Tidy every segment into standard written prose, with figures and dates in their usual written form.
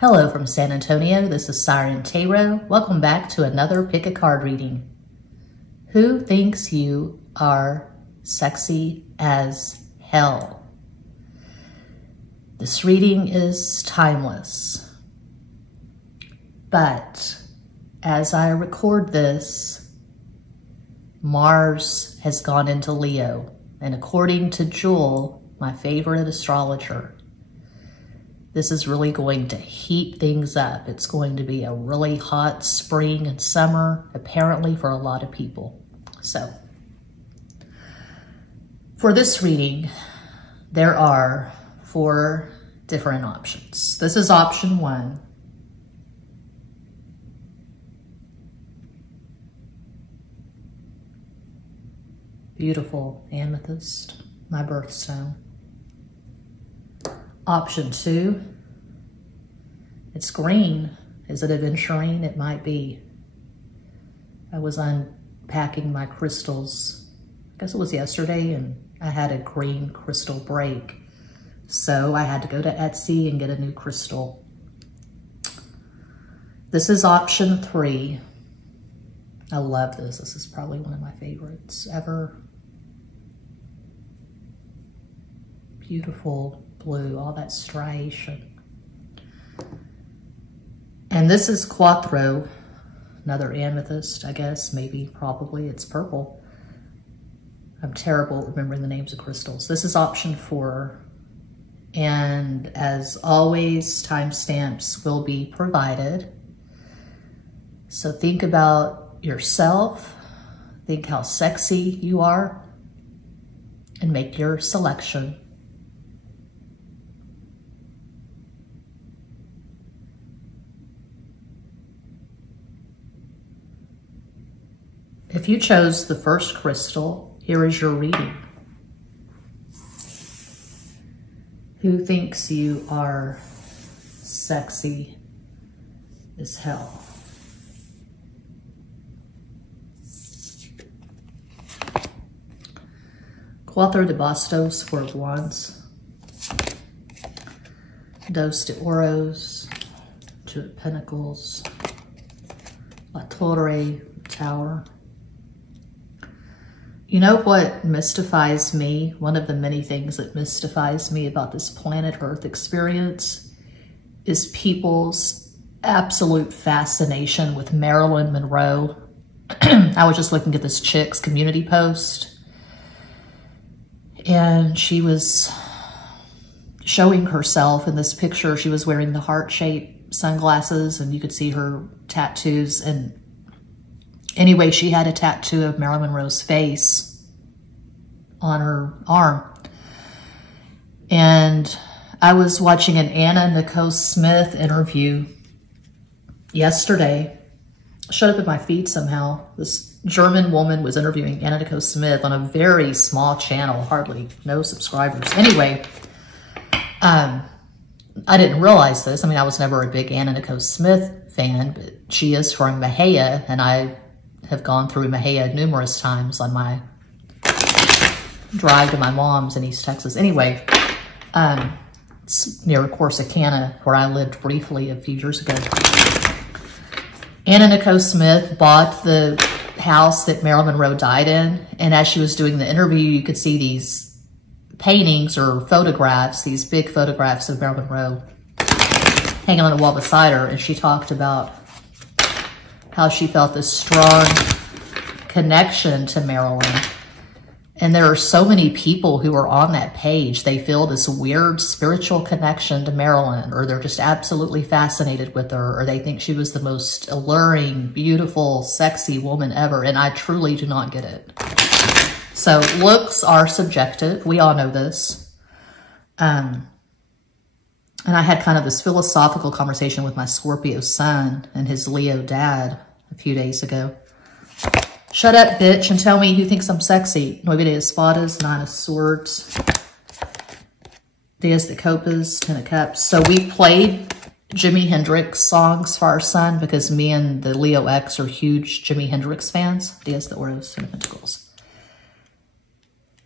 Hello from San Antonio, this is SIREN Tarot. Welcome back to another pick a card reading. Who thinks you are sexy as hell? This reading is timeless, but as I record this, Mars has gone into Leo, and according to Jewel, my favorite astrologer, this is really going to heat things up. It's going to be a really hot spring and summer, apparently, for a lot of people. So, for this reading, there are 4 different options. This is option 1. Beautiful amethyst, my birthstone. Option 2, it's green. Is it aventurine? It might be. I was unpacking my crystals, I guess it was yesterday, and I had a green crystal break. So I had to go to Etsy and get a new crystal. This is option 3. I love this. This is probably one of my favorites ever. Beautiful blue, all that striation. And this is Quattro, another amethyst, I guess, maybe, probably. It's purple. I'm terrible at remembering the names of crystals. This is option 4. And as always, timestamps will be provided. So think about yourself, think how sexy you are, and make your selection. If you chose the first crystal, here is your reading. Who thinks you are sexy as hell? Cuatro de bastos, 4 of wands. Dos de oros, 2 of pentacles. La torre, tower. You know what mystifies me? One of the many things that mystifies me about this planet Earth experience is people's absolute fascination with Marilyn Monroe. I was just looking at this chick's community post, and she was showing herself in this picture. She was wearing the heart-shaped sunglasses, and you could see her tattoos. And anyway, she had a tattoo of Marilyn Monroe's face on her arm. And I was watching an Anna Nicole Smith interview yesterday. Showed up in my feed somehow. This German woman was interviewing Anna Nicole Smith on a very small channel, hardly no subscribers. Anyway, I didn't realize this. I mean, I was never a big Anna Nicole Smith fan, but she is from Mejia, and I have gone through Mejia numerous times on my drive to my mom's in East Texas. Anyway, it's near Corsicana, where I lived briefly a few years ago. Anna Nicole Smith bought the house that Marilyn Monroe died in, and as she was doing the interview, you could see these paintings or photographs, these big photographs of Marilyn Monroe hanging on the wall beside her, and she talked about how she felt this strong connection to Marilyn. And there are so many people who are on that page. They feel this weird spiritual connection to Marilyn, or they're just absolutely fascinated with her, or they think she was the most alluring, beautiful, sexy woman ever. And I truly do not get it. So looks are subjective. We all know this. And I had kind of this philosophical conversation with my Scorpio son and his Leo dad a few days ago. Shut up, bitch, and tell me who thinks I'm sexy. Nueve de espadas, 9 of swords. Diez de copas, 10 of cups. So we played Jimi Hendrix songs for our son because me and the Leo X are huge Jimi Hendrix fans. Diez de oros, 10 of pentacles.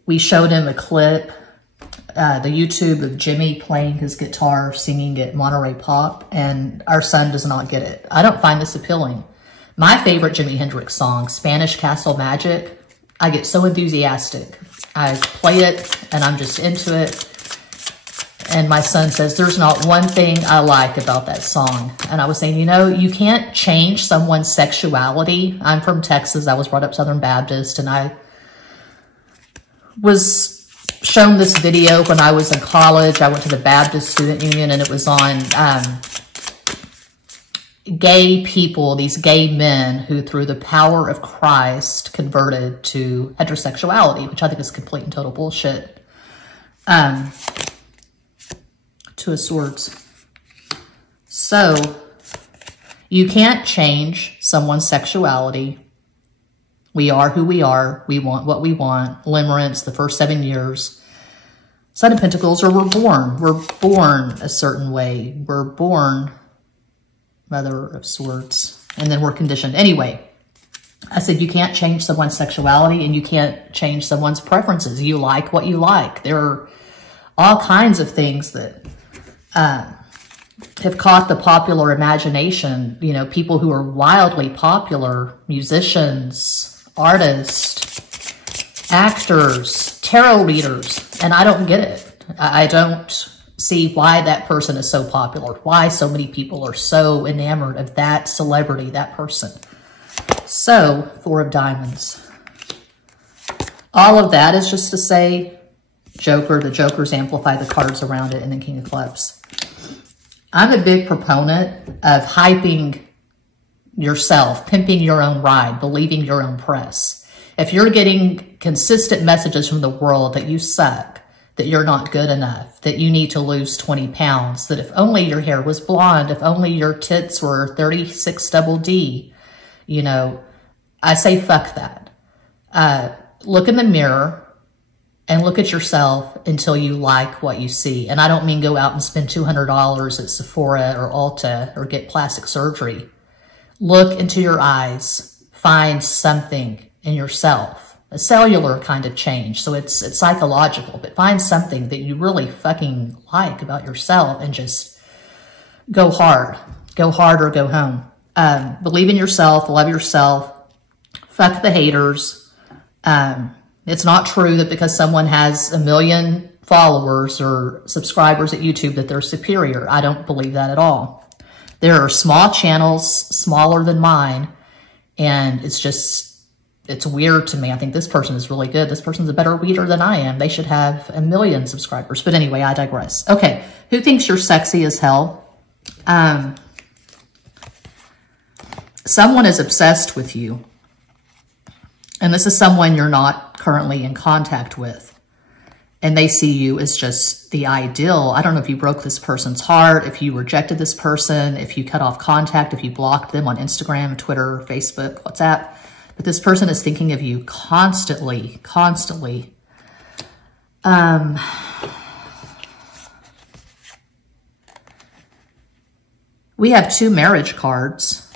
We showed him a clip the YouTube of Jimmy playing his guitar, singing at Monterey Pop, and our son does not get it. I don't find this appealing. My favorite Jimi Hendrix song, Spanish Castle Magic, I get so enthusiastic. I play it and I'm just into it. And my son says, there's not one thing I like about that song. And I was saying, you know, you can't change someone's sexuality. I'm from Texas. I was brought up Southern Baptist, and I was shown this video when I was in college. I went to the Baptist Student Union, and it was on gay people, these gay men who, through the power of Christ, converted to heterosexuality, which I think is complete and total bullshit. Two of Swords. So, you can't change someone's sexuality. We are who we are. We want what we want. Limerence, the first 7 years. Son of Pentacles, or we're born. We're born a certain way. We're born Mother of Swords. And then we're conditioned. Anyway, I said you can't change someone's sexuality and you can't change someone's preferences. You like what you like. There are all kinds of things that have caught the popular imagination. You know, people who are wildly popular, musicians, artists, actors, tarot readers, and I don't get it. I don't see why that person is so popular, why so many people are so enamored of that celebrity, that person. So, Four of Diamonds. All of that is just to say, Joker, the Jokers amplify the cards around it, and then King of Clubs. I'm a big proponent of hyping yourself, pimping your own ride, believing your own press. If you're getting consistent messages from the world that you suck, that you're not good enough, that you need to lose 20 pounds, that if only your hair was blonde, if only your tits were 36 double D, you know, I say fuck that. Look in the mirror and look at yourself until you like what you see. And I don't mean go out and spend $200 at Sephora or Ulta or get plastic surgery. Look into your eyes, find something in yourself, a cellular kind of change. So it's psychological, but find something that you really fucking like about yourself and just go hard. Go hard or go home. Believe in yourself, love yourself, fuck the haters. It's not true that because someone has 1 million followers or subscribers at YouTube that they're superior. I don't believe that at all. There are small channels, smaller than mine, and it's weird to me. I think this person is really good. This person's a better reader than I am. They should have 1 million subscribers. But anyway, I digress. Okay, who thinks you're sexy as hell? Someone is obsessed with you. And this is someone you're not currently in contact with. And they see you as just the ideal. I don't know if you broke this person's heart, if you rejected this person, if you cut off contact, if you blocked them on Instagram, Twitter, Facebook, WhatsApp. But this person is thinking of you constantly, constantly. We have 2 marriage cards.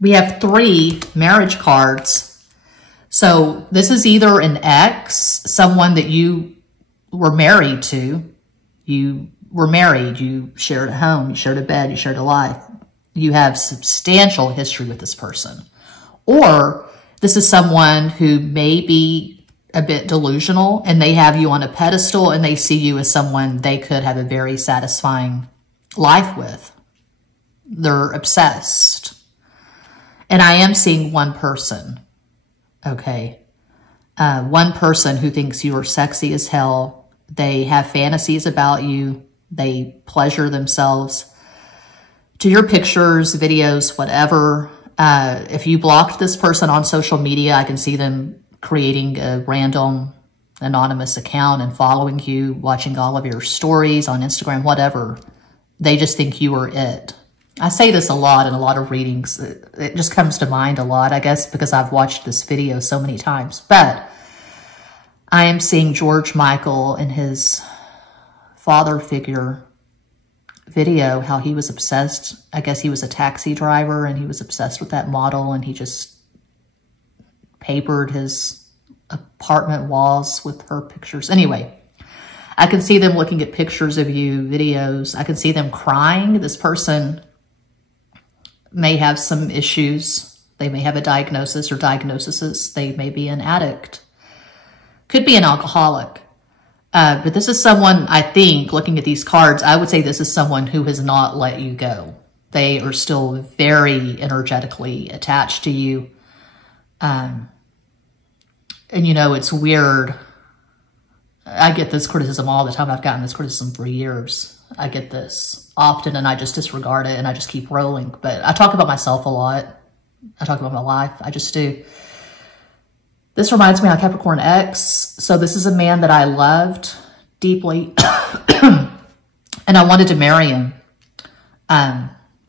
We have 3 marriage cards. So this is either an ex, someone that you were married to. You were married, you shared a home, you shared a bed, you shared a life. You have substantial history with this person. Or this is someone who may be a bit delusional and they have you on a pedestal and they see you as someone they could have a very satisfying life with. They're obsessed. And I am seeing one person, okay? One person who thinks you are sexy as hell. They have fantasies about you. They pleasure themselves to your pictures, videos, whatever. If you blocked this person on social media, I can see them creating a random anonymous account and following you, watching all of your stories on Instagram, whatever. They just think you are it. I say this a lot in a lot of readings. It just comes to mind a lot, I guess, because I've watched this video so many times. But I am seeing George Michael in his father figure video, how he was obsessed. I guess he was a taxi driver and he was obsessed with that model and he just papered his apartment walls with her pictures. Anyway, I can see them looking at pictures of you, videos. I can see them crying. This person may have some issues. They may have a diagnosis or diagnoses. They may be an addict. Could be an alcoholic. But this is someone, I think, looking at these cards, I would say this is someone who has not let you go. They are still very energetically attached to you. And you know, it's weird. I get this criticism all the time. I've gotten this criticism for years. I get this often and I just disregard it and I just keep rolling. But I talk about myself a lot. I talk about my life. I just do. This reminds me of Capricorn X. So this is a man that I loved deeply and I wanted to marry him.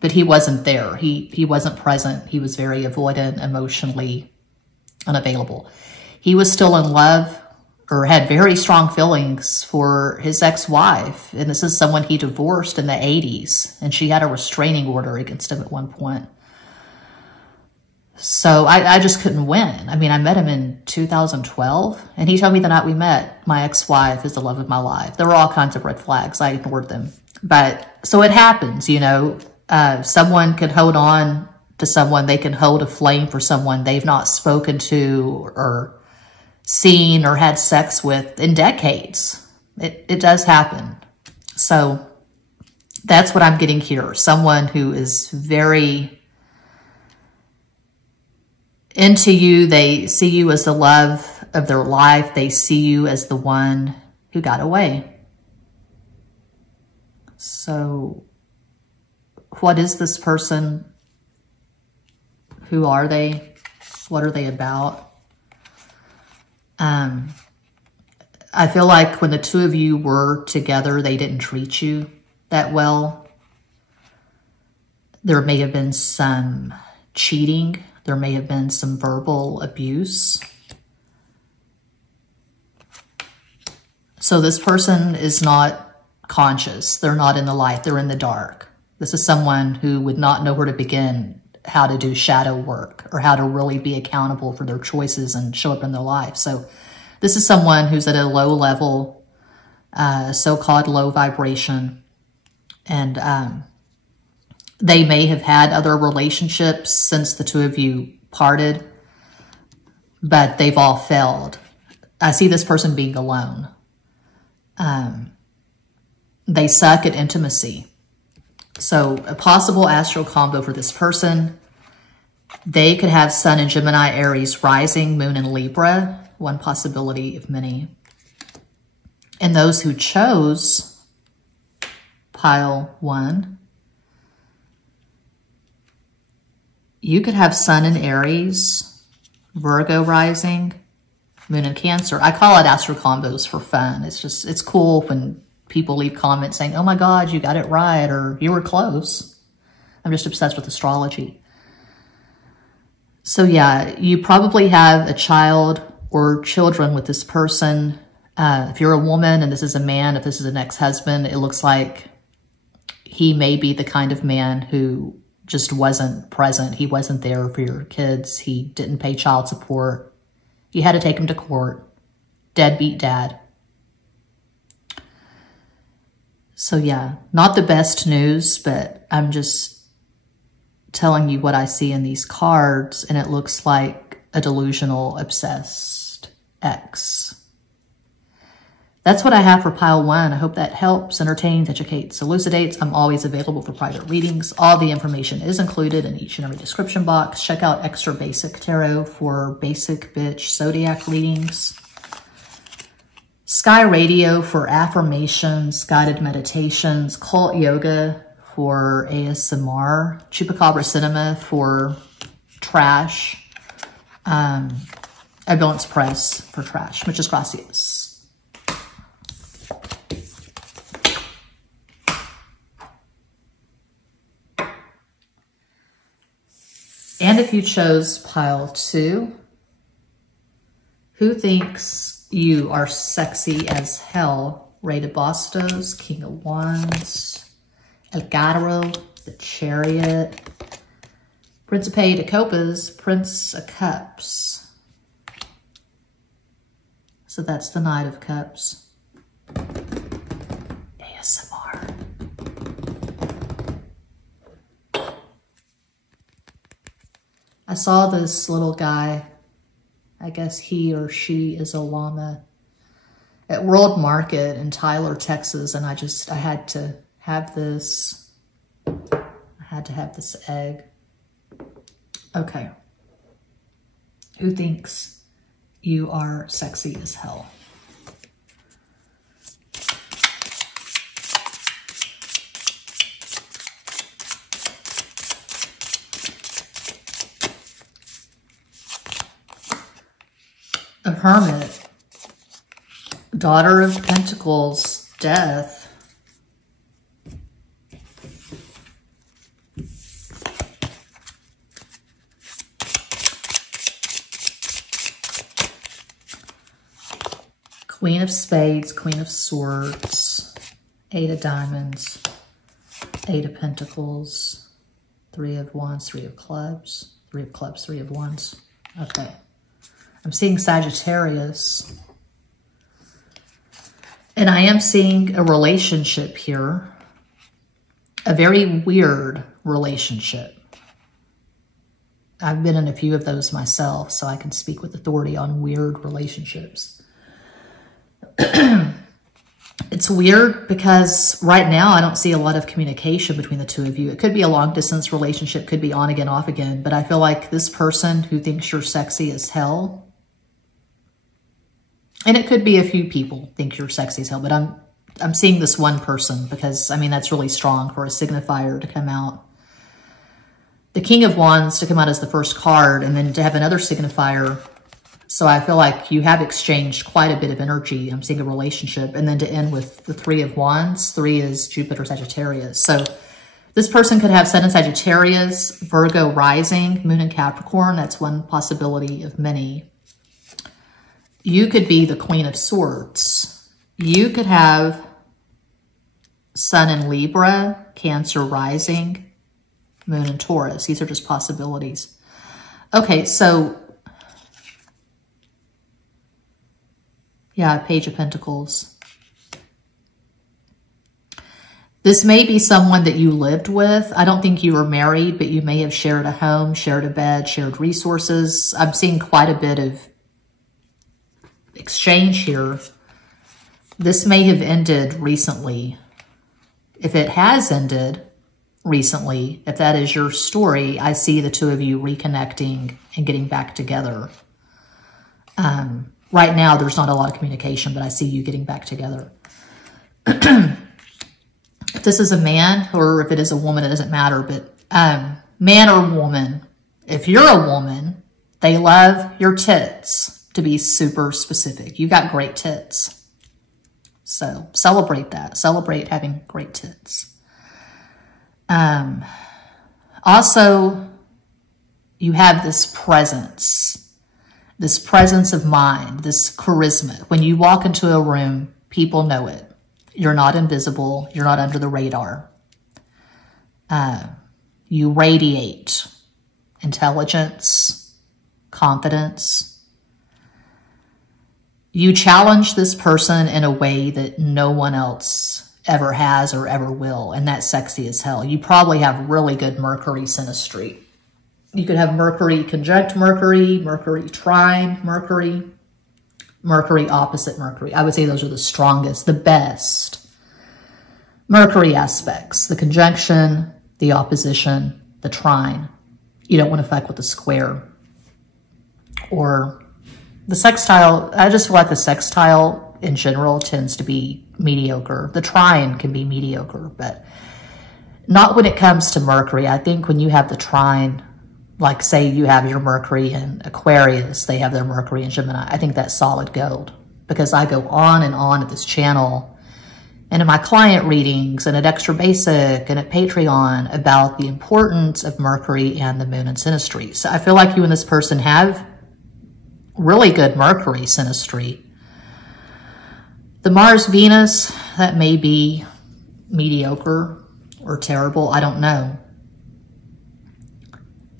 But he wasn't there. He wasn't present. He was very avoidant, emotionally unavailable. He was still in love or had very strong feelings for his ex-wife. And this is someone he divorced in the 80s. And she had a restraining order against him at one point. So I just couldn't win. I mean, I met him in 2012. And he told me the night we met, my ex-wife is the love of my life. There were all kinds of red flags. I ignored them. But so it happens, you know. Someone can hold on to someone. They can hold a flame for someone they've not spoken to or seen or had sex with in decades. It does happen. So that's what I'm getting here. Someone who is very into you. They see you as the love of their life. They see you as the one who got away. So what is this person? Who are they? What are they about? I feel like when the two of you were together, they didn't treat you that well. There may have been some cheating. There may have been some verbal abuse. So this person is not conscious. They're not in the light. They're in the dark. This is someone who would not know where to begin, how to do shadow work, or how to really be accountable for their choices and show up in their life. So this is someone who's at a low level, so-called low vibration. And they may have had other relationships since the two of you parted, but they've all failed. I see this person being alone. They suck at intimacy. So a possible astral combo for this person, they could have Sun in Gemini, Aries, rising, Moon in Libra, one possibility of many. And those who chose pile 1, you could have Sun in Aries, Virgo rising, Moon in Cancer. I call it astral combos for fun. It's just, it's cool when people leave comments saying, oh my God, you got it right, or you were close. I'm just obsessed with astrology. So yeah, you probably have a child or children with this person. If you're a woman and this is a man, if this is an ex-husband, it looks like he may be the kind of man who just wasn't present. He wasn't there for your kids. He didn't pay child support. You had to take him to court. Deadbeat dad. So yeah, not the best news, but I'm just telling you what I see in these cards, and it looks like a delusional, obsessed ex. That's what I have for pile 1. I hope that helps, entertains, educates, elucidates. I'm always available for private readings. All the information is included in each and every description box. Check out Extra Basic Tarot for basic bitch zodiac readings. Sky Radio for affirmations, guided meditations, cult yoga for ASMR, Chupacabra Cinema for trash, Ambulance Press for trash. Muchas gracias. And if you chose pile 2, who thinks you are sexy as hell? Rey de Bastos, King of Wands, El Gato, the Chariot, Principe de Copas, Prince of Cups. So that's the Knight of Cups. ASMR. I saw this little guy, I guess he or she is a llama, at World Market in Tyler, Texas, and I had to have this. I had to have this egg. Okay. Who thinks you are sexy as hell? A Hermit, Daughter of Pentacles, Death. Queen of Spades, Queen of Swords, Eight of Diamonds, Eight of Pentacles, Three of Wands, Three of Clubs, Three of Clubs, Three of Wands. Okay. I'm seeing Sagittarius. And I am seeing a relationship here. A very weird relationship. I've been in a few of those myself, so I can speak with authority on weird relationships. It's weird because right now I don't see a lot of communication between the two of you. It could be a long distance relationship, could be on again, off again, but I feel like this person who thinks you're sexy as hell, and it could be a few people think you're sexy as hell, but I'm seeing this one person because, I mean, that's really strong for a signifier to come out. The King of Wands to come out as the first card, and then to have another signifier. So I feel like you have exchanged quite a bit of energy. I'm seeing a relationship. And then to end with the Three of Wands. 3 is Jupiter, Sagittarius. So this person could have Sun in Sagittarius, Virgo rising, Moon in Capricorn. That's one possibility of many. You could be the Queen of Swords. You could have Sun in Libra, Cancer rising, Moon in Taurus. These are just possibilities. Okay, so yeah, Page of Pentacles. This may be someone that you lived with. I don't think you were married, but you may have shared a home, shared a bed, shared resources. I'm seeing quite a bit of exchange here. This may have ended recently. If it has ended recently, if that is your story, I see the two of you reconnecting and getting back together. Right now, there's not a lot of communication, but I see you getting back together. If this is a man or if it is a woman, it doesn't matter, but man or woman, if you're a woman, they love your tits, to be super specific. You got great tits. So celebrate that. Celebrate having great tits. Also, you have this presence of mind, this charisma. When you walk into a room, people know it. You're not invisible. You're not under the radar. You radiate intelligence, confidence. You challenge this person in a way that no one else ever has or ever will, and that's sexy as hell. You probably have really good Mercury synastry. You could have Mercury conjunct Mercury, Mercury trine Mercury, Mercury opposite Mercury. I would say those are the strongest, the best Mercury aspects. The conjunction, the opposition, the trine. You don't want to fuck with the square. Or the sextile. I just feel like the sextile in general tends to be mediocre. The trine can be mediocre, but not when it comes to Mercury. I think when you have the trine, like say you have your Mercury in Aquarius, they have their Mercury in Gemini, I think that's solid gold, because I go on and on at this channel and in my client readings and at Extra Basic and at Patreon about the importance of Mercury and the Moon in synastry. So I feel like you and this person have really good Mercury synastry. The Mars-Venus, that may be mediocre or terrible, I don't know.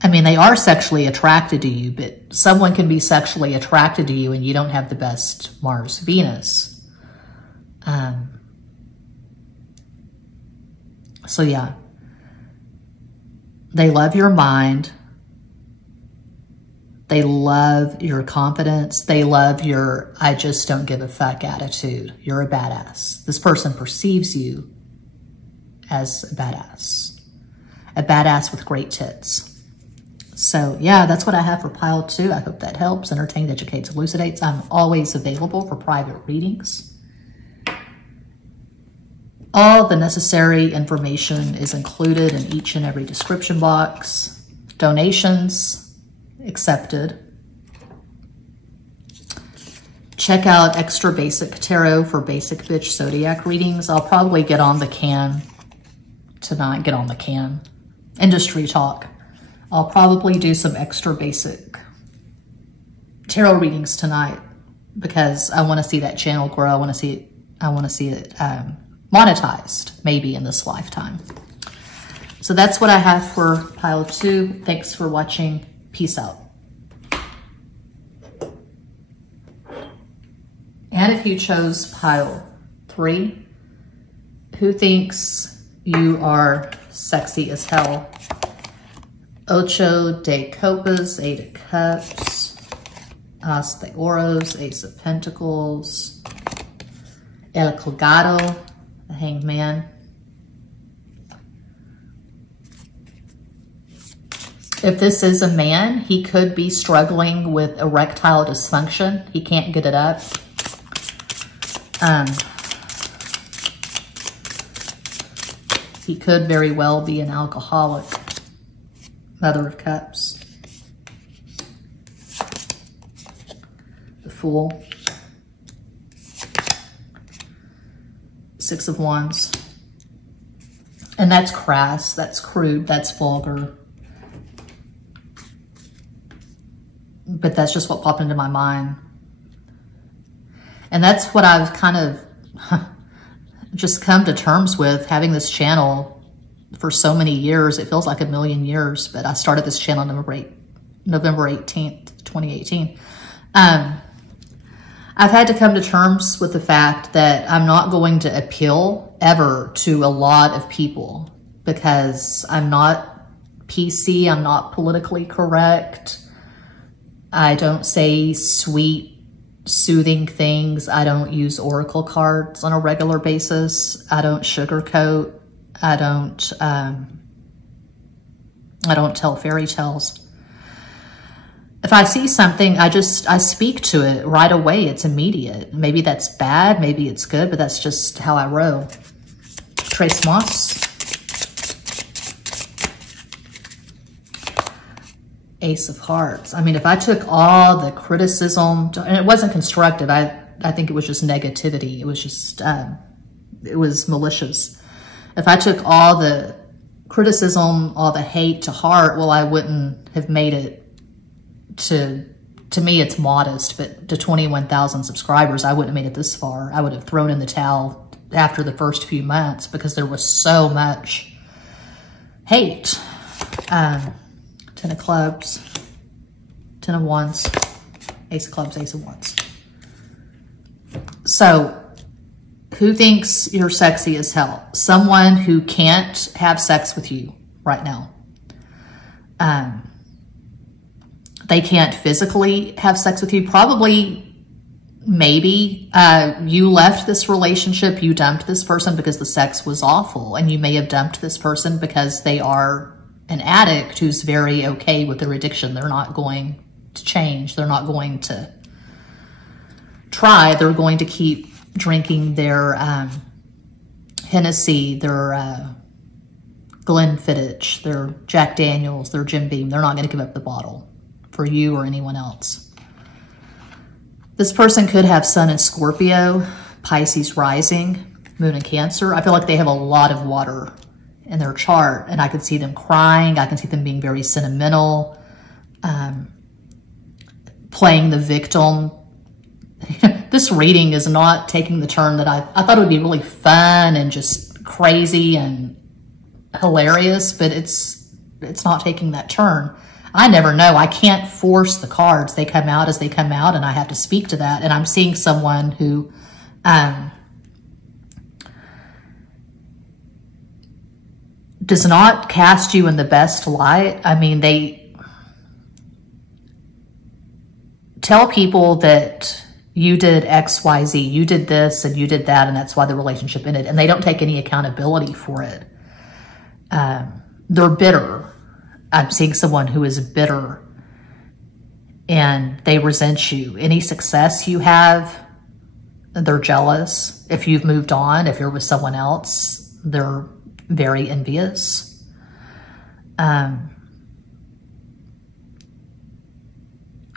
I mean, they are sexually attracted to you, but someone can be sexually attracted to you and you don't have the best Mars-Venus. So yeah, they love your mind. They love your confidence. They love your I just don't give a fuck attitude. You're a badass. This person perceives you as a badass with great tits. So yeah, that's what I have for pile 2. I hope that helps, entertains, educates, elucidates. I'm always available for private readings. All the necessary information is included in each and every description box. Donations accepted. Check out Extra Basic Tarot for basic bitch zodiac readings. I'll probably get on the can tonight. Get on the can. Industry talk. I'll probably do some extra basic tarot readings tonight because I want to see that channel grow. I want to see it monetized maybe in this lifetime. So that's what I have for pile 2. Thanks for watching. Peace out. And if you chose pile 3, who thinks you are sexy as hell? Ocho de Copas, 8 of Cups, As de Oros, Ace of Pentacles, El Colgado, the Hanged Man. If this is a man, he could be struggling with erectile dysfunction. He can't get it up. He could very well be an alcoholic. Mother of Cups. The Fool. 6 of Wands. And that's crass, that's crude, that's vulgar. But that's just what popped into my mind. And that's what I've kind of just come to terms with, having this channel for so many years. It feels like a million years, but I started this channel November 18th, 2018. I've had to come to terms with the fact that I'm not going to appeal ever to a lot of people because I'm not PC, I'm not politically correct. I don't say sweet, soothing things. I don't use oracle cards on a regular basis. I don't sugarcoat. I don't tell fairy tales. If I see something, I speak to it right away. It's immediate. Maybe that's bad, maybe it's good, but that's just how I roll. Tres Mas. Ace of Hearts. I mean, if I took all the criticism, and it wasn't constructive, I think it was just negativity. It was just, it was malicious. If I took all the criticism, all the hate to heart, well, I wouldn't have made it to me, it's modest, but to 21,000 subscribers, I wouldn't have made it this far. I would have thrown in the towel after the first few months because there was so much hate. 10 of Clubs, 10 of Wands, Ace of Clubs, Ace of Wands. So, who thinks you're sexy as hell? Someone who can't have sex with you right now. They can't physically have sex with you. Probably, maybe, you left this relationship, you dumped this person because the sex was awful, and you may have dumped this person because they are an addict who's very okay with their addiction. They're not going to change. They're not going to try. They're going to keep drinking their Hennessy, their Glenfiddich, their Jack Daniels, their Jim Beam. They're not going to give up the bottle for you or anyone else. This person could have Sun in Scorpio, Pisces rising, Moon in Cancer. I feel like they have a lot of water in their chart, and I can see them crying. I can see them being very sentimental, playing the victim. This reading is not taking the turn that I thought it would be really fun and just crazy and hilarious, but it's not taking that turn. I never know. I can't force the cards. They come out as they come out, and I have to speak to that. And I'm seeing someone who does not cast you in the best light. I mean, they tell people that you did X, Y, Z, you did this and you did that, and that's why the relationship ended. And they don't take any accountability for it. They're bitter. I'm seeing someone who is bitter and they resent you. Any success you have, they're jealous. If you've moved on, if you're with someone else, they're very envious. Yeah,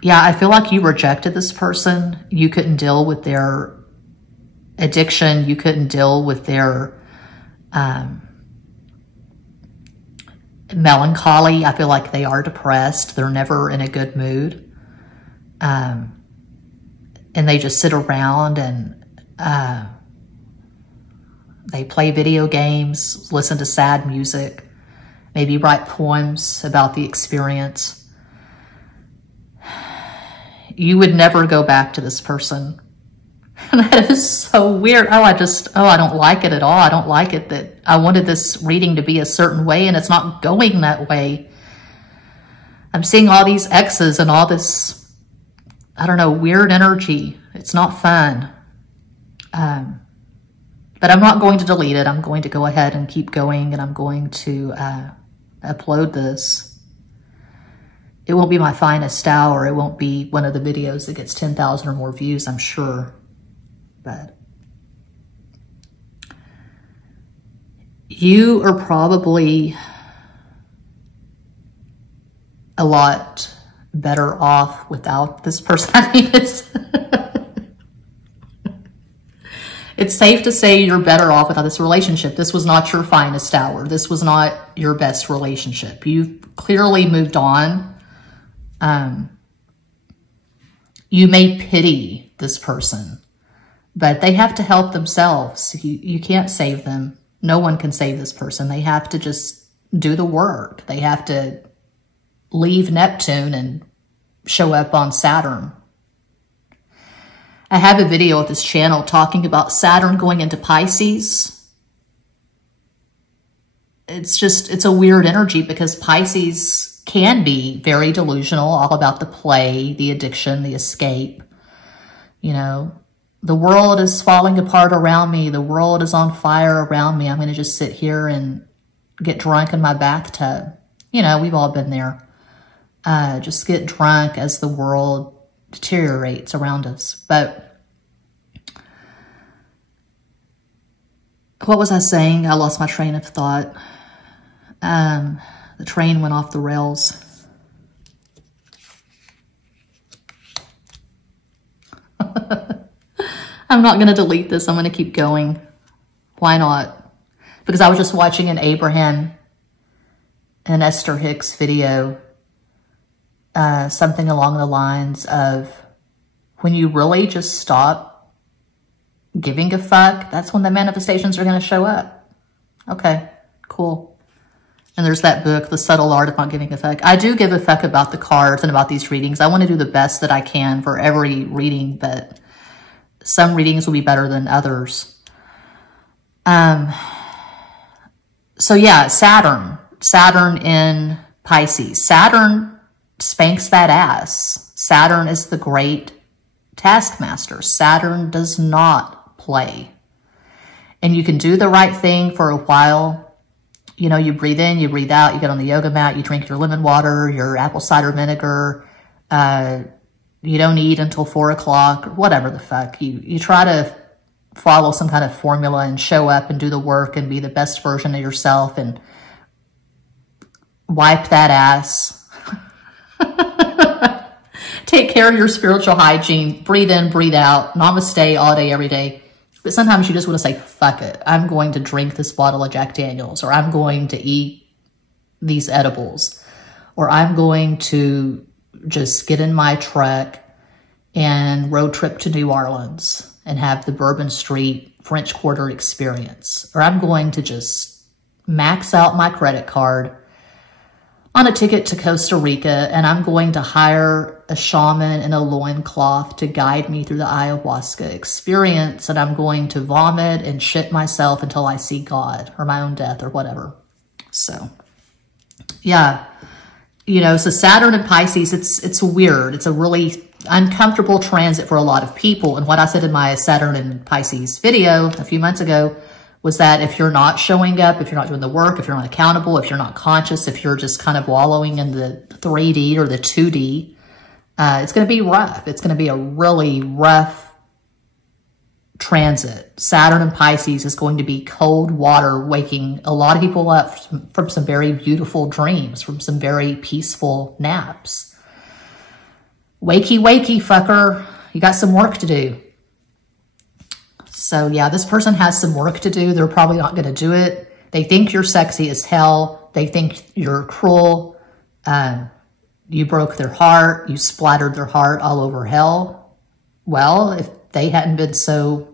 I feel like you rejected this person. You couldn't deal with their addiction. You couldn't deal with their melancholy. I feel like they are depressed. They're never in a good mood. And they just sit around and they play video games, listen to sad music, maybe write poems about the experience. You would never go back to this person. That is so weird. I don't like it at all. I don't like it that I wanted this reading to be a certain way and it's not going that way. I'm seeing all these X's and all this, I don't know, weird energy. It's not fun. But I'm not going to delete it. I'm going to go ahead and keep going, and I'm going to upload this. It won't be my finest hour. It won't be one of the videos that gets 10,000 or more views, I'm sure. But you are probably a lot better off without this person. I mean, it's safe to say you're better off without this relationship. This was not your finest hour. This was not your best relationship. You've clearly moved on. You may pity this person, but they have to help themselves. You can't save them. No one can save this person. They have to just do the work. They have to leave Neptune and show up on Saturn. I have a video of this channel talking about Saturn going into Pisces. It's a weird energy because Pisces can be very delusional, all about the play, the addiction, the escape. You know, the world is falling apart around me. The world is on fire around me. I'm going to just sit here and get drunk in my bathtub. You know, we've all been there. Just get drunk as the world deteriorates around us. But what was I saying? I lost my train of thought. The train went off the rails. I'm not going to delete this. I'm going to keep going. Why not? Because I was just watching an Abraham and Esther Hicks video. Something along the lines of, when you really just stop giving a fuck, that's when the manifestations are going to show up. Okay, cool. And there's that book, The Subtle Art of Not Giving a Fuck. I do give a fuck about the cards and about these readings. I want to do the best that I can for every reading, but some readings will be better than others. So yeah, Saturn in Pisces. Saturn spanks that ass. Saturn is the great taskmaster. Saturn does not play. And you can do the right thing for a while. You know, you breathe in, you breathe out, you get on the yoga mat, you drink your lemon water, your apple cider vinegar. You don't eat until 4 o'clock, or whatever the fuck. You try to follow some kind of formula and show up and do the work and be the best version of yourself and wipe that ass. Take care of your spiritual hygiene. Breathe in, breathe out. Namaste all day, every day. But sometimes you just want to say, fuck it. I'm going to drink this bottle of Jack Daniels, or I'm going to eat these edibles, or I'm going to just get in my truck and road trip to New Orleans and have the Bourbon Street French Quarter experience, or I'm going to just max out my credit card on a ticket to Costa Rica, and I'm going to hire a shaman in a loincloth to guide me through the ayahuasca experience, and I'm going to vomit and shit myself until I see God or my own death or whatever. So, yeah, you know, so Saturn and Pisces, it's weird. It's a really uncomfortable transit for a lot of people. And what I said in my Saturn and Pisces video a few months ago was that if you're not showing up, if you're not doing the work, if you're not accountable, if you're not conscious, if you're just kind of wallowing in the 3D or the 2D, it's going to be rough. It's going to be a really rough transit. Saturn and Pisces is going to be cold water, waking a lot of people up from some very beautiful dreams, from some very peaceful naps. Wakey, wakey, fucker. You got some work to do. So yeah, this person has some work to do. They're probably not going to do it. They think you're sexy as hell. They think you're cruel. You broke their heart. You splattered their heart all over hell. Well, if they hadn't been so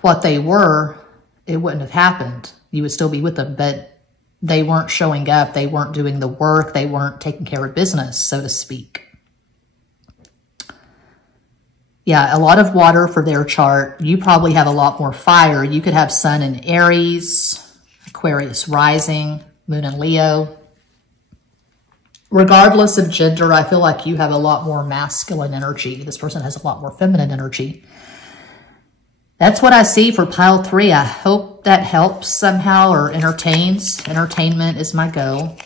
what they were, it wouldn't have happened. You would still be with them, but they weren't showing up. They weren't doing the work. They weren't taking care of business, so to speak. Yeah, a lot of water for their chart. You probably have a lot more fire. You could have Sun in Aries, Aquarius rising, Moon in Leo. Regardless of gender, I feel like you have a lot more masculine energy. This person has a lot more feminine energy. That's what I see for pile 3. I hope that helps somehow or entertains. Entertainment is my goal.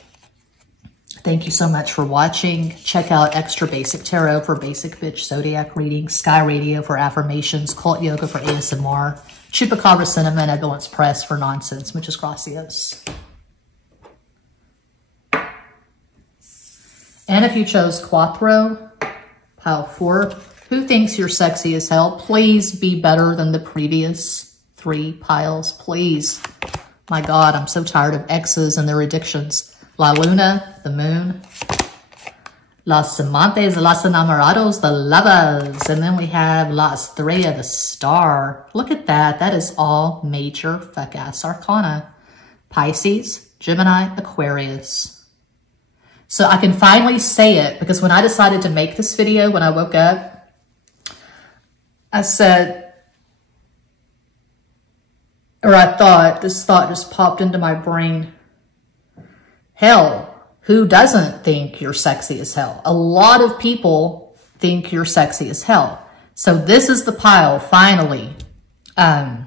Thank you so much for watching. Check out Extra Basic Tarot for basic bitch zodiac readings, Sky Radio for affirmations, Cult Yoga for ASMR, Chupacabra Cinnamon, Ambulance Press for nonsense. Muchas gracias. And if you chose Cuatro, pile 4, who thinks you're sexy as hell? Please be better than the previous 3 piles, please. My God, I'm so tired of exes and their addictions. La Luna, the moon. Los amantes, los enamorados, the lovers. And then we have La Estrella, the star. Look at that. That is all major fuck-ass arcana. Pisces, Gemini, Aquarius. So I can finally say it because when I decided to make this video, when I woke up, I said, or I thought, this thought just popped into my brain. Hell, who doesn't think you're sexy as hell? A lot of people think you're sexy as hell. So this is the pile, finally, of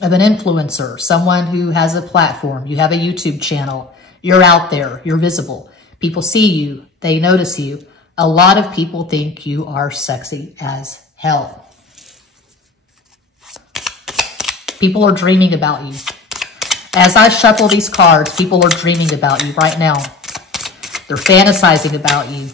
an influencer, someone who has a platform. You have a YouTube channel. You're out there. You're visible. People see you. They notice you. A lot of people think you are sexy as hell. People are dreaming about you. As I shuffle these cards, people are dreaming about you right now. They're fantasizing about you.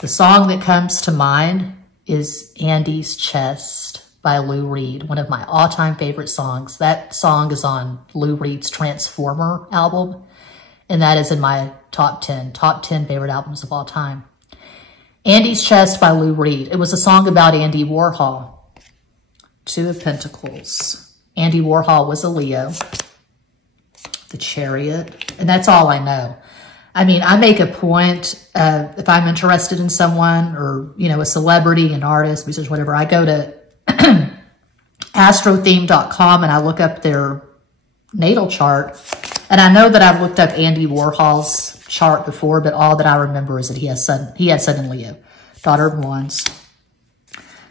The song that comes to mind is Andy's Chest by Lou Reed, one of my all-time favorite songs. That song is on Lou Reed's Transformer album, and that is in my top 10 favorite albums of all time. Andy's Chest by Lou Reed. It was a song about Andy Warhol. 2 of Pentacles. Andy Warhol was a Leo, the Chariot, and that's all I know. I mean, I make a point, if I'm interested in someone or, you know, a celebrity, an artist, musician, whatever, I go to astrotheme.com and I look up their natal chart. And I know that I've looked up Andy Warhol's chart before, but all that I remember is that he had Sun in Leo, daughter of Wands.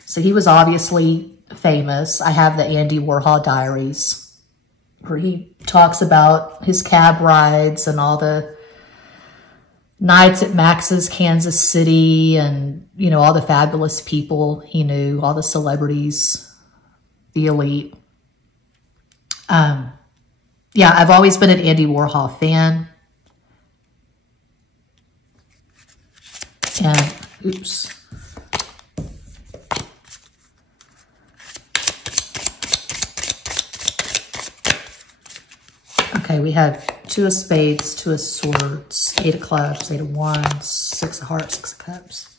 So he was obviously famous. I have the Andy Warhol diaries where he talks about his cab rides and all the nights at Max's Kansas City and, you know, all the fabulous people he knew, all the celebrities, the elite. Yeah, I've always been an Andy Warhol fan. And, oops. Okay, we have 2 of spades, 2 of swords, 8 of clubs, 8 of wands, 6 of hearts, 6 of cups.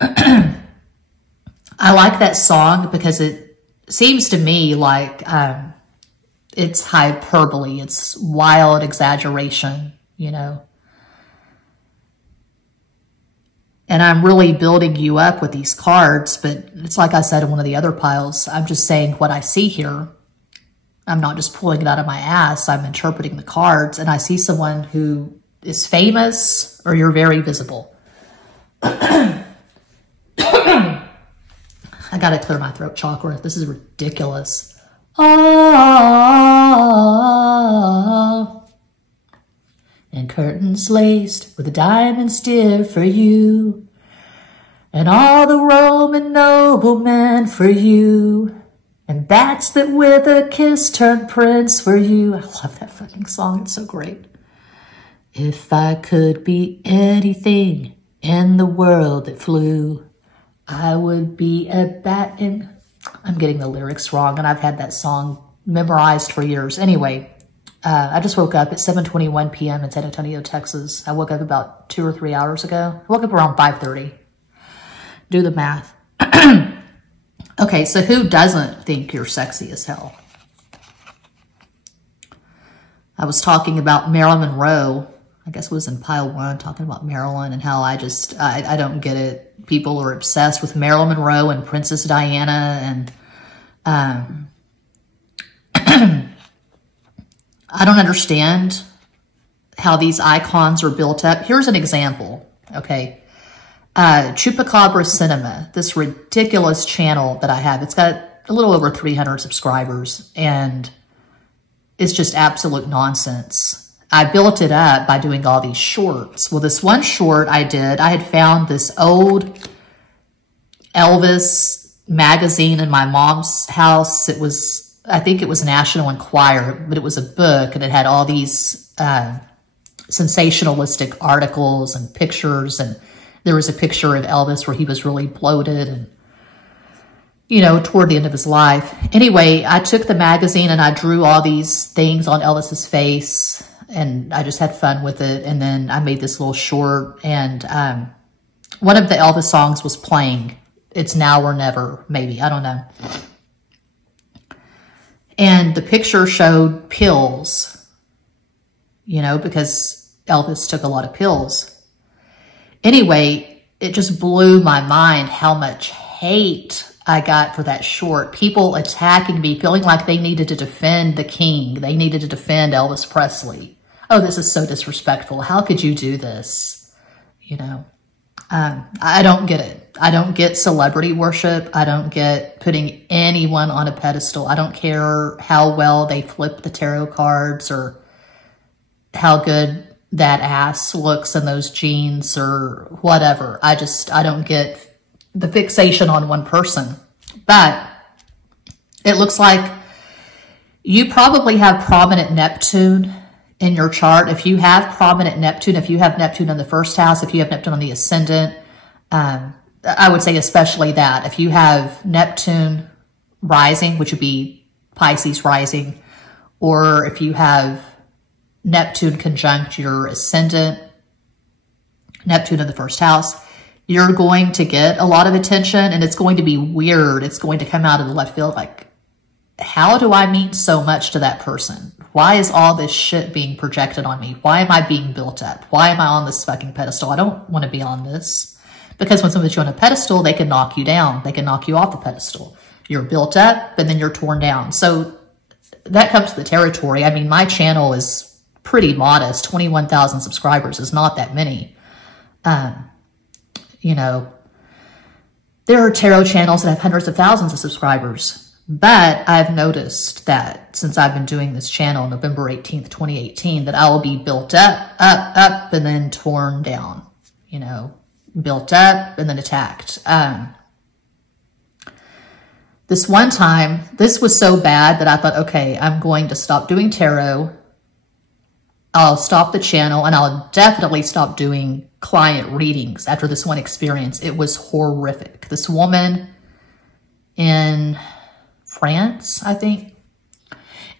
I like that song because it seems to me like it's hyperbole. It's wild exaggeration, you know. And I'm really building you up with these cards, but it's like I said in one of the other piles, I'm just saying what I see here. I'm not just pulling it out of my ass. I'm interpreting the cards, and I see someone who is famous or you're very visible. I got to clear my throat chakra. This is ridiculous. Ah, and curtains laced with diamonds dear for you, and all the Roman noblemen for you, and bats that with a kiss turn prince for you. I love that fucking song. It's so great. If I could be anything in the world that flew, I would be a bat in... I'm getting the lyrics wrong, and I've had that song memorized for years. Anyway, I just woke up at 7:21 p.m. in San Antonio, Texas. I woke up about 2 or 3 hours ago. I woke up around 5:30. Do the math. Okay, so who doesn't think you're sexy as hell? I was talking about Marilyn Monroe. I guess it was in pile 1, talking about Marilyn and how I don't get it. People are obsessed with Marilyn Monroe and Princess Diana, and I don't understand how these icons are built up. Here's an example, okay? Chupacabra Cinema, this ridiculous channel that I have. It's got a little over 300 subscribers, and it's just absolute nonsense. I built it up by doing all these shorts. Well, this one short I had found this old Elvis magazine in my mom's house. It was, I think it was National Enquirer, but it was a book, and it had all these sensationalistic articles and pictures, and there was a picture of Elvis where he was really bloated and, you know, toward the end of his life. Anyway, I took the magazine and I drew all these things on Elvis's face, and I just had fun with it. And then I made this little short, and one of the Elvis songs was playing. It's Now or Never, maybe. I don't know. And the picture showed pills, you know, because Elvis took a lot of pills. Anyway, it just blew my mind how much hate I got for that short. People attacking me, feeling like they needed to defend the king. They needed to defend Elvis Presley. Oh, this is so disrespectful. How could you do this? You know, I don't get it. I don't get celebrity worship. I don't get putting anyone on a pedestal. I don't care how well they flip the tarot cards or how good that ass looks in those jeans or whatever. I don't get the fixation on one person. But it looks like you probably have prominent Neptune in your chart. If you have prominent Neptune, if you have Neptune in the first house, if you have Neptune on the ascendant, I would say especially that. If you have Neptune rising, which would be Pisces rising, or if you have Neptune conjunct your ascendant, Neptune in the first house, you're going to get a lot of attention, and it's going to be weird. It's going to come out of the left field like, how do I mean so much to that person? Why is all this shit being projected on me? Why am I being built up? Why am I on this fucking pedestal? I don't want to be on this. Because when somebody's on a pedestal, they can knock you down. They can knock you off the pedestal. You're built up, and then you're torn down. So that comes to the territory. I mean, my channel is pretty modest. 21,000 subscribers is not that many. You know, there are tarot channels that have hundreds of thousands of subscribers. But I've noticed that since I've been doing this channel, November 18th, 2018, that I will be built up, and then torn down. You know, built up and then attacked. This one time, this was so bad that I thought, okay, I'm going to stop doing tarot. I'll stop the channel, and I'll definitely stop doing client readings after this one experience. It was horrific. This woman in France, I think.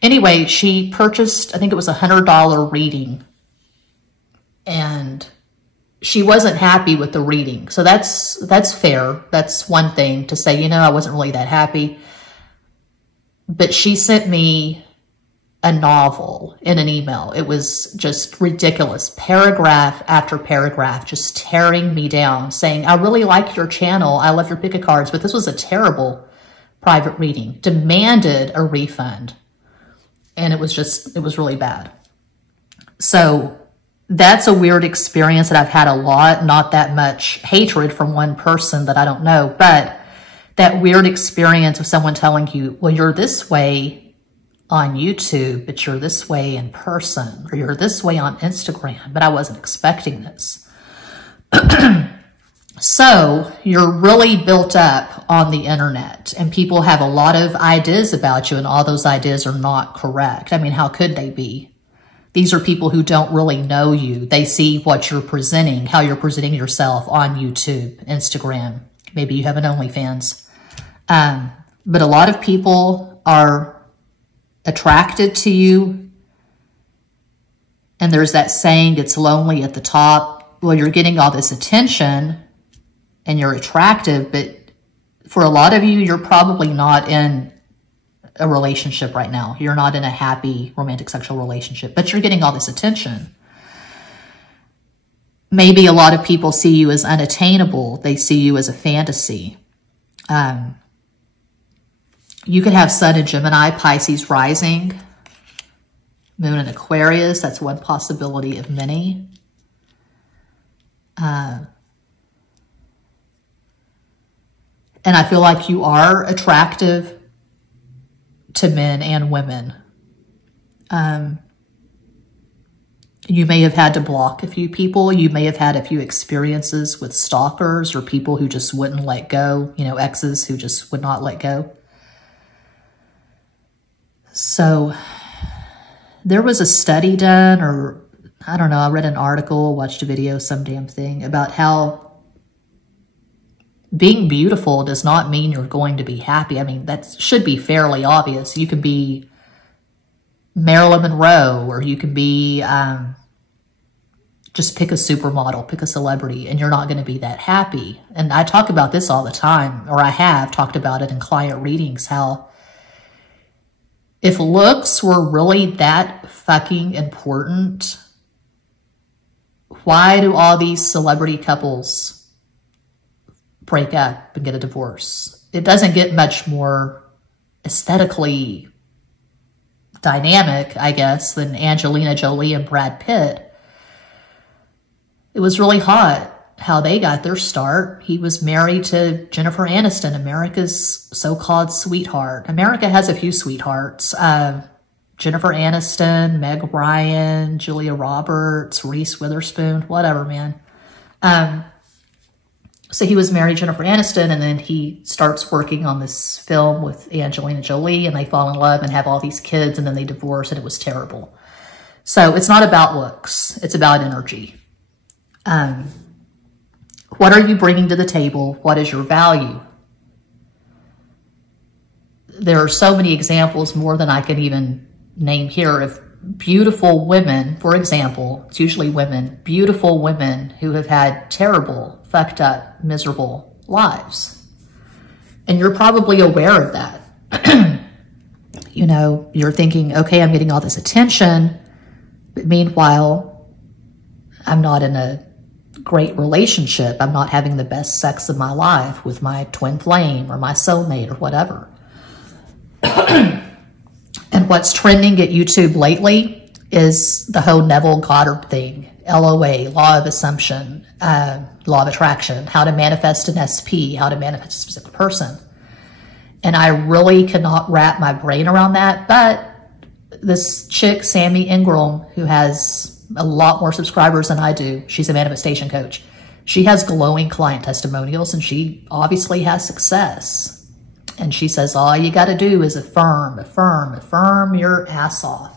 Anyway, she purchased, I think it was $100 reading, and she wasn't happy with the reading. So that's fair. That's one thing to say, you know, I wasn't really that happy. But she sent me a novel in an email. It was just ridiculous. Paragraph after paragraph, just tearing me down, saying, I really like your channel. I love your pick of cards, but this was a terrible private reading. Demanded a refund. And it was really bad. So that's a weird experience that I've had a lot, not that much hatred from one person that I don't know, but that weird experience of someone telling you, well, you're this way on YouTube, but you're this way in person, or you're this way on Instagram, but I wasn't expecting this. So you're really built up on the internet, and people have a lot of ideas about you, and all those ideas are not correct. I mean, how could they be? These are people who don't really know you. They see what you're presenting, how you're presenting yourself on YouTube, Instagram. Maybe you have an OnlyFans. But a lot of people are attracted to you. And there's that saying, it's lonely at the top. Well, you're getting all this attention and you're attractive, but for a lot of you, you're probably not in a relationship right now. You're not in a happy romantic sexual relationship, but you're getting all this attention. Maybe a lot of people see you as unattainable. They see you as a fantasy. You could have Sun in Gemini, Pisces rising, Moon in Aquarius. That's one possibility of many. And I feel like you are attractive to men and women. You may have had to block a few people. You may have had a few experiences with stalkers or people who just wouldn't let go, you know, exes who just would not let go. So there was a study done, or I don't know, I read an article, watched a video, some damn thing, about how being beautiful does not mean you're going to be happy. I mean, that should be fairly obvious. You can be Marilyn Monroe, or you can be, just pick a supermodel, pick a celebrity, and you're not going to be that happy. And I talk about this all the time, or I have talked about it in client readings, how if looks were really that fucking important, why do all these celebrity couples break up and get a divorce? It doesn't get much more aesthetically dynamic, I guess, than Angelina Jolie and Brad Pitt. It was really hot how they got their start. He was married to Jennifer Aniston, America's so-called sweetheart. America has a few sweethearts. Jennifer Aniston, Meg Ryan, Julia Roberts, Reese Witherspoon, whatever, man. So he was married to Jennifer Aniston, and then he starts working on this film with Angelina Jolie, and they fall in love and have all these kids, and then they divorce, and it was terrible. So it's not about looks. It's about energy. What are you bringing to the table? What is your value? There are so many examples, more than I can even name here, of beautiful women, for example, it's usually women, beautiful women who have had terrible, fucked up, miserable lives. And you're probably aware of that. You know, you're thinking, okay, I'm getting all this attention, but meanwhile, I'm not in a great relationship. I'm not having the best sex of my life with my twin flame or my soulmate or whatever. And what's trending at YouTube lately is the whole Neville Goddard thing, LOA, Law of Assumption, Law of Attraction, how to manifest an SP, how to manifest a specific person. And I really cannot wrap my brain around that. But this chick, Sammy Ingram, who has a lot more subscribers than I do, she's a manifestation coach. She has glowing client testimonials, and she obviously has success. And she says, all you got to do is affirm, affirm, affirm your ass off.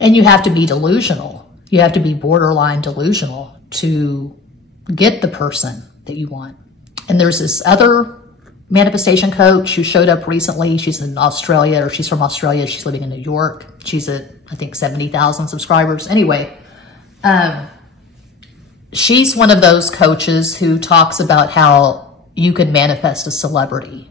And you have to be delusional. You have to be borderline delusional to get the person that you want. And there's this other manifestation coach who showed up recently. She's in Australia, or she's from Australia. She's living in New York. She's at, I think, 70,000 subscribers. Anyway, she's one of those coaches who talks about how you can manifest a celebrity.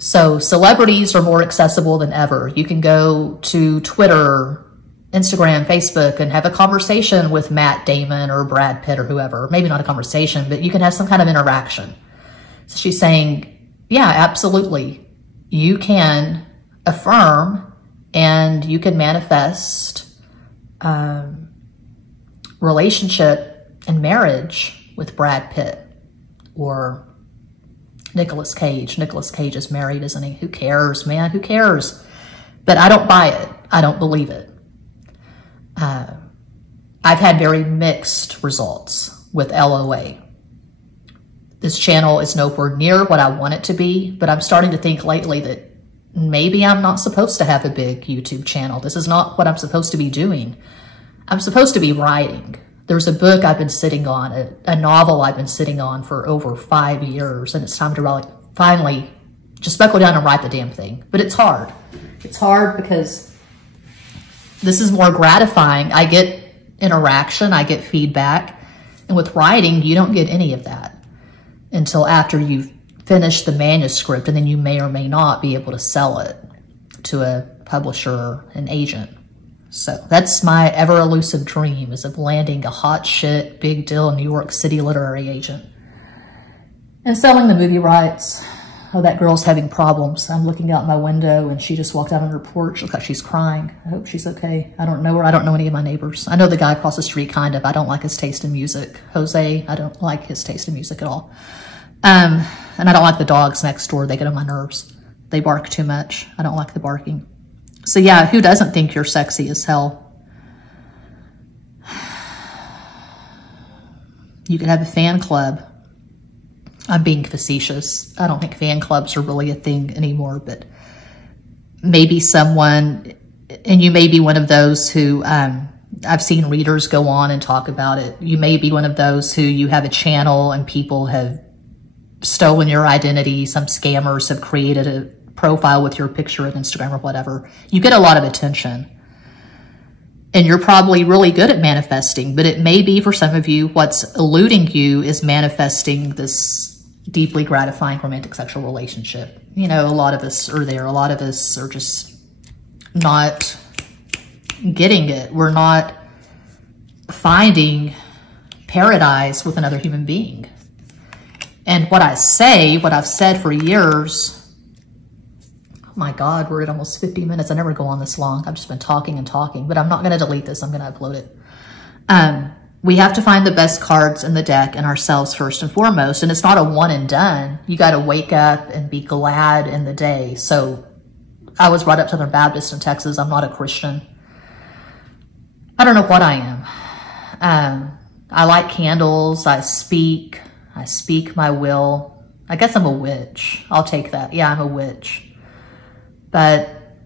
So celebrities are more accessible than ever. You can go to Twitter, Instagram, Facebook, and have a conversation with Matt Damon or Brad Pitt or whoever. Maybe not a conversation, but you can have some kind of interaction. So she's saying, yeah, absolutely. You can affirm and you can manifest relationship and marriage with Brad Pitt or Nicolas Cage. Nicolas Cage is married, isn't he? Who cares, man? Who cares? But I don't buy it. I don't believe it. I've had very mixed results with LOA. This channel is nowhere near what I want it to be, but I'm starting to think lately that maybe I'm not supposed to have a big YouTube channel. This is not what I'm supposed to be doing. I'm supposed to be writing. There's a book I've been sitting on, a novel I've been sitting on for over 5 years, and it's time to finally just buckle down and write the damn thing. But it's hard. It's hard because this is more gratifying. I get interaction, I get feedback, and with writing, you don't get any of that until after you've finished the manuscript, and then you may or may not be able to sell it to a publisher or an agent. So that's my ever elusive dream, is of landing a hot shit, big deal New York City literary agent and selling the movie rights. Oh, that girl's having problems. I'm looking out my window and she just walked out on her porch. Looks like she's crying. I hope she's okay. I don't know her. I don't know any of my neighbors. I know the guy across the street, kind of. I don't like his taste in music. Jose, I don't like his taste in music at all. And I don't like the dogs next door. They get on my nerves. They bark too much. I don't like the barking. So yeah, who doesn't think you're sexy as hell? You could have a fan club. I'm being facetious. I don't think fan clubs are really a thing anymore, but maybe someone, and you may be one of those who, I've seen readers go on and talk about it. You may be one of those who you have a channel and people have stolen your identity. Some scammers have created a profile with your picture of Instagram or whatever. You get a lot of attention and you're probably really good at manifesting, but it may be for some of you what's eluding you is manifesting this deeply gratifying romantic sexual relationship. You know, a lot of us are there. A lot of us are just not getting it. We're not finding paradise with another human being. And what I say, what I've said for years, oh my God, we're at almost 50 minutes. I never go on this long. I've just been talking and talking, but I'm not going to delete this. I'm going to upload it. We have to find the best cards in the deck and ourselves first and foremost. And it's not a one and done. You got to wake up and be glad in the day. So I was brought up Southern Baptist in Texas. I'm not a Christian. I don't know what I am. I like candles. I speak my will. I guess I'm a witch. I'll take that. Yeah, I'm a witch. But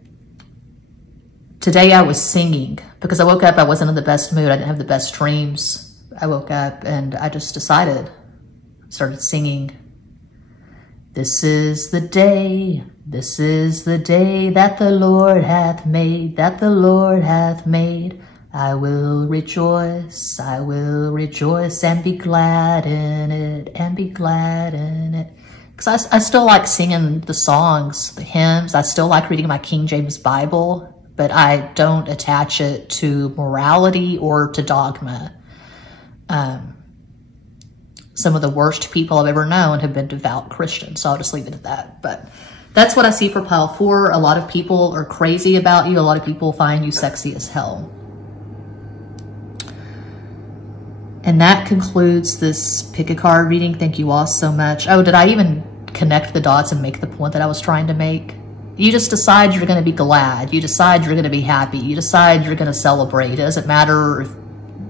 today I was singing because I woke up, I wasn't in the best mood. I didn't have the best dreams. I woke up and I just decided, started singing. This is the day that the Lord hath made, that the Lord hath made. I will rejoice and be glad in it, and be glad in it. Because I still like singing the songs, the hymns. I still like reading my King James Bible, but I don't attach it to morality or to dogma. Some of the worst people I've ever known have been devout Christians, so I'll just leave it at that. But that's what I see for pile 4. A lot of people are crazy about you. A lot of people find you sexy as hell. And that concludes this pick a card reading. Thank you all so much. Oh, did I even connect the dots and make the point that I was trying to make? You just decide you're going to be glad. You decide you're going to be happy. You decide you're going to celebrate. It doesn't matter if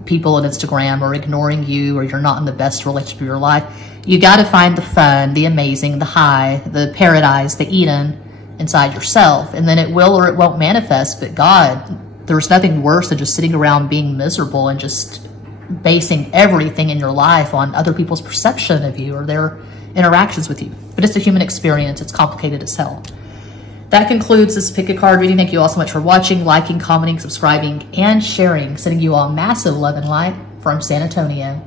people on Instagram are ignoring you or you're not in the best relationship of your life. You got to find the fun, the amazing, the high, the paradise, the Eden inside yourself. And then it will or it won't manifest. But God, there's nothing worse than just sitting around being miserable and just basing everything in your life on other people's perception of you or their interactions with you. But it's a human experience. It's complicated as hell. That concludes this pick a card reading. Thank you all so much for watching, liking, commenting, subscribing, and sharing. Sending you all massive love and light from San Antonio.